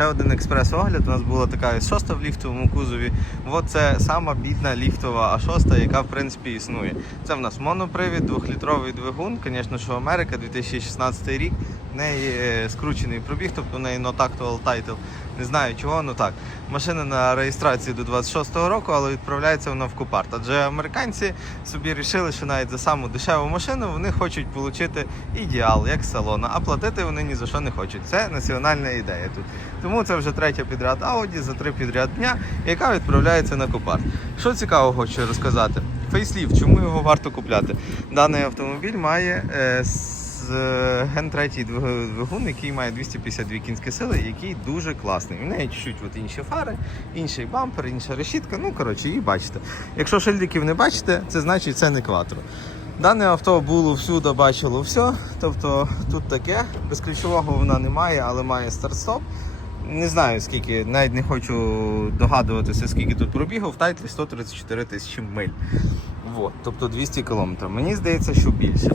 ще один експрес-огляд. У нас була така S6 в ліфтовому кузові. От це сама бідна ліфтова А6, яка в принципі існує. Це в нас монопривід, двохлітровий двигун. Звісно, що Америка 2016 рік. Неї е, скручений пробіг, тобто в неї no tactual title. Не знаю чого, ну так. Машина на реєстрації до 26-го року, але відправляється вона в Купарт. Адже американці собі вирішили, що навіть за саму дешеву машину вони хочуть отримати ідеал, як салона, а платити вони ні за що не хочуть. Це національна ідея тут. Тому це вже третя підряд Audi за три підряд дня, яка відправляється на Купарт. Що цікавого хочу розказати? Фейсліфт, чому його варто купляти? Даний автомобіль має е, з е, ген 3 двигун, який має 252 кінські сили, який дуже класний. У неї чуть-чуть от інші фари, інший бампер, інша решітка. Ну, коротше, її бачите. Якщо шильдиків не бачите, це значить це не кватро. Дане авто було всюди, бачило все. Тобто тут таке. Безключового вона не має, але має старт-стоп. Не знаю скільки, навіть не хочу догадуватися, скільки тут пробігу. В тайтлі 134 тисячі миль. Вот, тобто 200 км. Мені здається, що більше.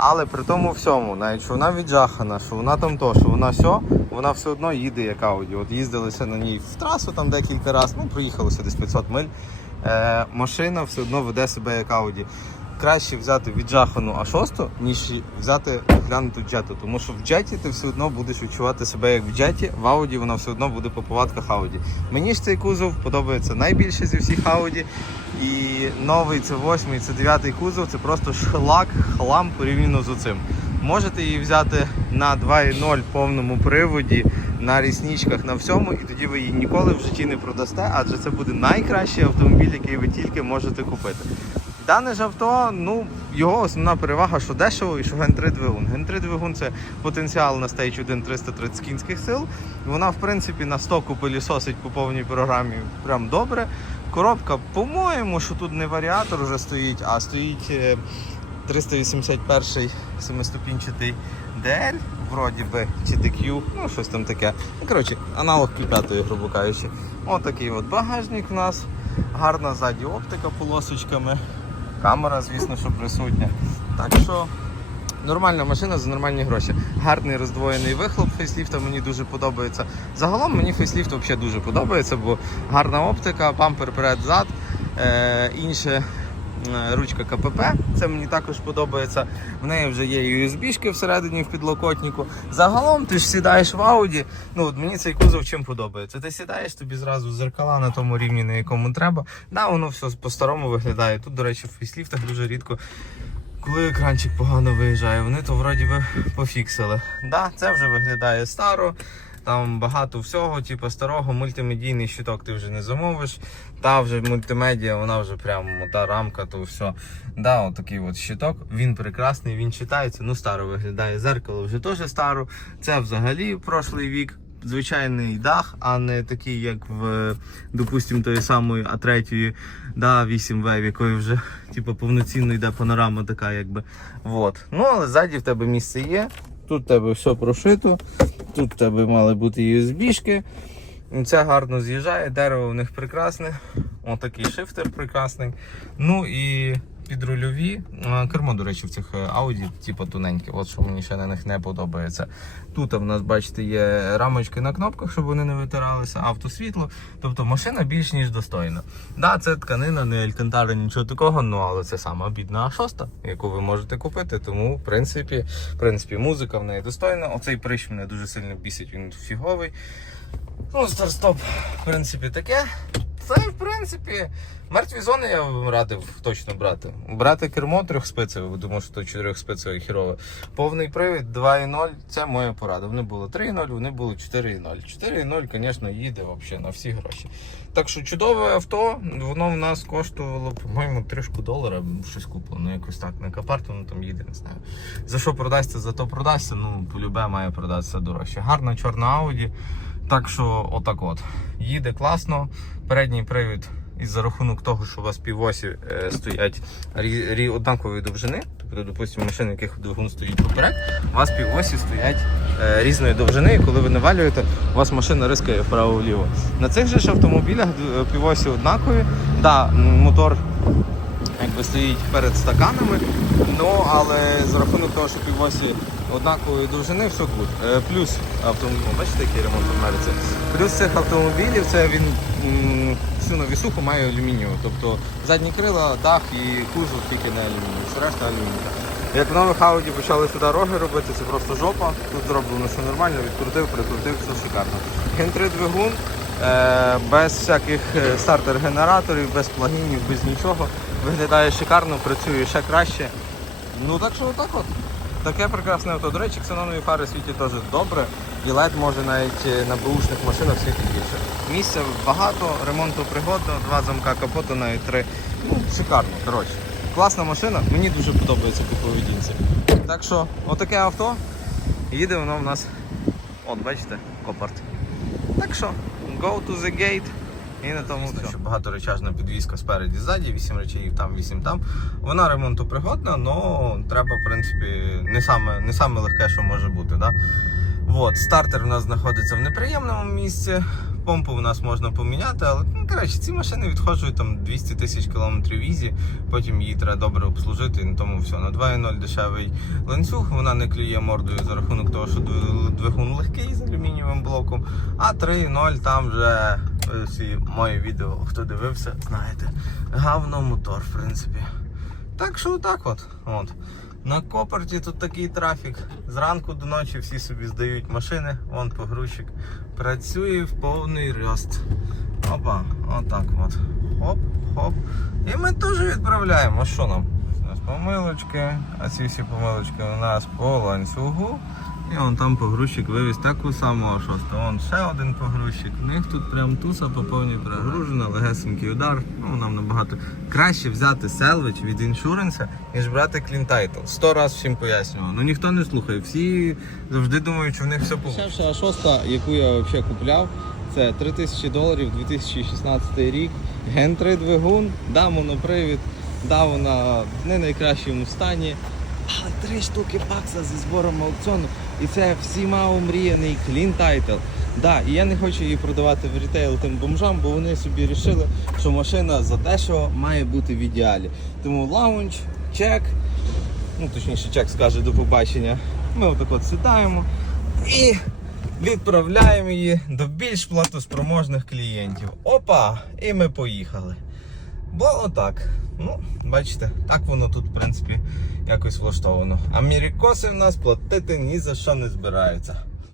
Але при тому всьому, навіть що вона віджахана, що вона там то, що вона все, вона все одно їде як ауді. От їздилися на ній в трасу там декілька разів, ну проїхалося десь 500 миль. Е, машина все одно веде себе як Audi. Краще взяти віджахану А6, ніж взяти глянуту джету. Тому що в джеті ти все одно будеш відчувати себе як в джеті, в Audi вона все одно буде по повадках Audi. Мені ж цей кузов подобається найбільше зі всіх Audi. І новий це 8 це 9 кузов, це просто шлак, хлам порівняно з оцим. Можете її взяти на 2.0 повному приводі, на рісничках, на всьому, і тоді ви її ніколи в житті не продасте, адже це буде найкращий автомобіль, який ви тільки можете купити. Дане ж авто, ну його основна перевага, що дешево і що Ген 3 двигун. Ген 3 двигун це потенціал на Stage 1 330 кінських сил. Вона, в принципі, на стоку пилісосить по повній програмі прям добре. Коробка, по-моєму, що тут не варіатор вже стоїть, а стоїть е, 381 семиступінчатий DL, вроді би, чи DQ, ну щось там таке. Коротше, аналог Q5, грубо кажучи. Отакий от багажник в нас. Гарна ззаді оптика полосочками. Камера, звісно, що присутня. Так що нормальна машина за нормальні гроші. Гарний роздвоєний вихлоп фейсліфта мені дуже подобається. Загалом мені фейсліфт взагалі дуже подобається, бо гарна оптика, бампер перед-зад, е, інше. Е, Ручка КПП, це мені також подобається. В неї вже є USB-шки всередині в підлокотнику. Загалом ти ж сідаєш в Audi. Ну от мені цей кузов чим подобається. Ти сідаєш, тобі зразу зеркала на тому рівні, на якому треба. Да, воно все по-старому виглядає. Тут, до речі, в фейсліфтах дуже рідко коли екранчик погано виїжджає, вони то вроді би пофіксили. Да, це вже виглядає старо. Там багато всього, типу старого, мультимедійний щиток ти вже не замовиш. Та вже мультимедіа, вона вже прямо та рамка, то все. Да, отакий от щиток. Він прекрасний, він читається. Ну, старо виглядає. Зеркало вже теж старо. Це взагалі прошлий вік. Звичайний дах, а не такий, як в, допустимо, тої самої А3, да, 8В, в якої вже типу, повноцінно йде панорама така, якби. Вот. Ну, але ззаді в тебе місце є. Тут в тебе все прошито, тут в тебе мали бути USB-шки. Це гарно з'їжджає, дерево в них прекрасне. Отакий шифтер прекрасний. Ну і підрульові. Кермо, до речі, в цих е, Audi, типу тоненьке, от що мені ще на них не подобається. Тут в нас, бачите, є рамочки на кнопках, щоб вони не витиралися, автосвітло. Тобто машина більш ніж достойна. Да, це тканина, не алькантара, нічого такого, ну але це сама бідна А6, яку ви можете купити. Тому, в принципі, в принципі, музика в неї достойна. Оцей прищ мене дуже сильно бісить, він фіговий. Ну, старт-стоп, в принципі, таке. Це, в принципі, мертві зони я радив точно брати. Брати кермо трьохспицеве, тому що то чотирьохспицеве хірове. Повний привід 2.0 це моя порада. Вони були 3.0, вони були 4.0. 4.0, звісно, їде взагалі на всі гроші. Так що чудове авто, воно в нас коштувало, по-моєму, трішку долара, щось куплено, якось так. На капарт воно там їде, не знаю. За що продасться, за то продасться. Ну, полюбе має продатися дорожче. Гарна чорна Audi. Так що, отак от. Їде класно. Передній привід із за рахунок того, що у вас півосі е, стоять рі, рі, однакової довжини. Тобто, допустимо, машини, яких двигун стоїть поперек, у вас півосі стоять е, різної довжини, і коли ви навалюєте, у вас машина рискає вправо-вліво. На цих же ж автомобілях е, півосі однакові. Да, мотор якби стоїть перед стаканами. Ну, але за рахунок того, що півосі однакової довжини, все гуд. Е, Плюс автомобіль, бачите, який ремонт в Америці. Плюс цих автомобілів це він м, всю навісуху має алюмінієву. Тобто задні крила, дах і кузов тільки не алюміній, все решта алюміній. Як в нових Audi почали сюди роги робити, це просто жопа. Тут зроблено все нормально, відкрутив, прикрутив, все шикарно. Ген 3 двигун, е, без всяких е, стартер-генераторів, без плагінів, без нічого. Виглядає шикарно, працює ще краще. Ну так що отак от. Таке прекрасне авто. До речі, ксенонові фари світять теж добре. І LED може навіть е, на бушних машинах світить більше. Місця багато, ремонту пригодно, два замка капоту, навіть три. Ну, шикарно, коротше. Класна машина, мені дуже подобається по поведінці. Так що, отаке авто. Їде воно в нас. От, бачите, копарт. Так що, go to the gate. І на тому все. Що багаторечажна підвізка спереді ззаді, 8 речей там, 8 там. Вона ремонтопригодна, але треба, в принципі, не саме, не саме легке, що може бути. Да? От, стартер у нас знаходиться в неприємному місці. Помпу у нас можна поміняти, але ну, коротше, ці машини відходжують там 200 тисяч кілометрів візі, потім її треба добре обслужити, і на тому все. На 2.0 дешевий ланцюг, вона не клює мордою за рахунок того, що двигун легкий з алюмінієвим блоком, а 3.0 там вже ви всі мої відео, хто дивився, знаєте. Гавно мотор, в принципі. Так що так от. от. На Копорті тут такий трафік. Зранку до ночі всі собі здають машини, вон погрузчик. Працює в повний рост. Опа, отак от. Хоп, хоп. І ми теж відправляємо. А що нам? У нас помилочки, а ці всі помилочки у нас по ланцюгу. І вон там погрузчик вивіз таку саму шосту. Вон ще один погрузчик. У них тут прям туса по повній прогружена, легесенький удар. Ну нам набагато краще взяти селвич від іншуренса, ніж брати Clean Title. Сто раз всім пояснював. Ну ніхто не слухає. Всі завжди думають, що в них все погано. Дешевша шоста, яку я взагалі купляв, це 3000 доларів 2016 рік. Ген 3 двигун, да, монопривід, да, вона в не найкращому стані. Але три штуки бакса зі збором аукціону. І це всіма омріяний Clean Title. Да, і я не хочу її продавати в рітейл тим бомжам, бо вони собі вирішили, що машина за дешево має бути в ідеалі. Тому лаунч, чек, ну точніше чек скаже до побачення. Ми отак от сідаємо і відправляємо її до більш платоспроможних клієнтів. Опа! І ми поїхали. Бо отак. Ну, бачите, так воно тут, в принципі, якось влаштовано. Америкоси в нас платити ні за що не збираються.